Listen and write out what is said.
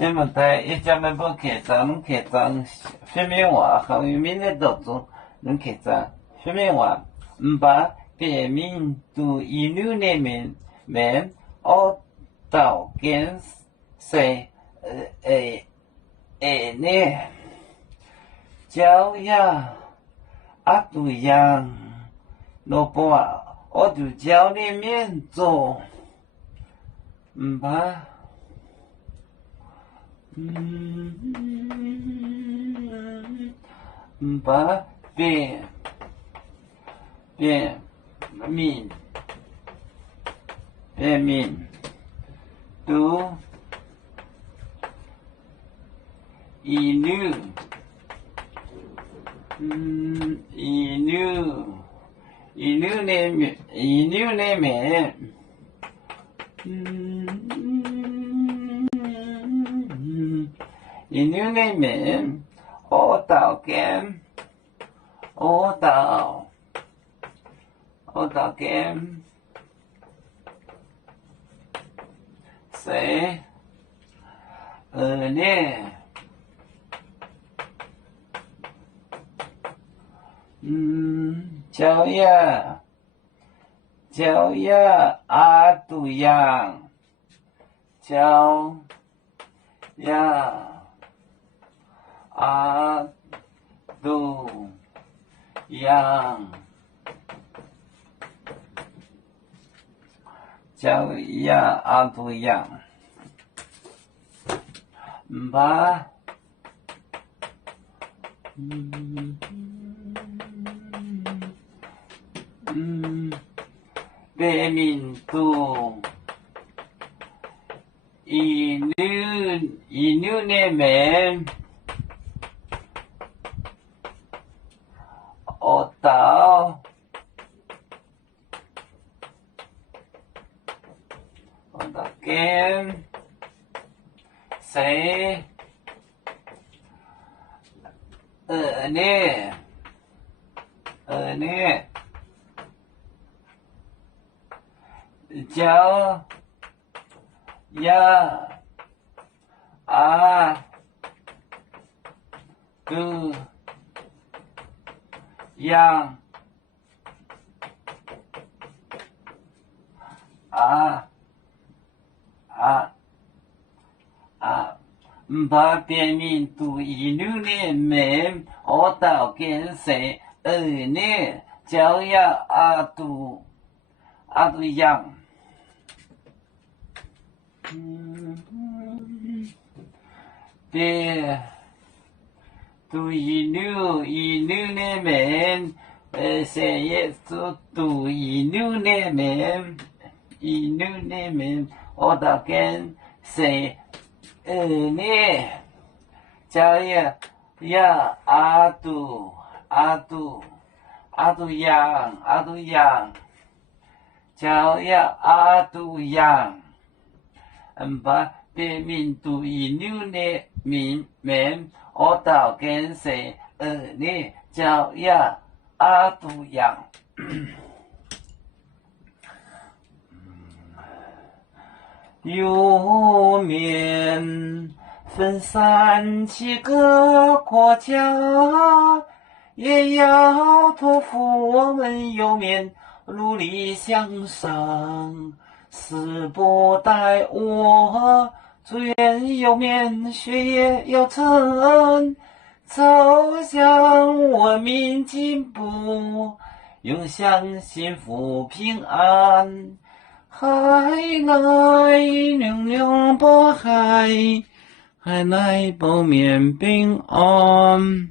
这么大一家们不开张，能开张，说明话和渔民的当中能开张，说明话，把别民都一流的们熬到跟谁呢？教呀，都样，老婆啊，我就教你们做，把。把别民都一流的面一流的面我到跟谁呢？教呀都样，教呀都样，教呀都样，把别民都一流的面我到跟谁呢？教呀都样把别民都一流的面我到跟谁呢？教呀都样。别都一流的面，谁也都一流的面，我到跟谁呢？教呀都样，教呀都样，把别民都一流的面我到跟谁呢？教呀都样。有面分散7个国家，也要托付我们有面努力向上，誓不待我，祝愿有面学业有成，走向文明进步，永享幸福平安。海来玲珑渤海，海来保面平安。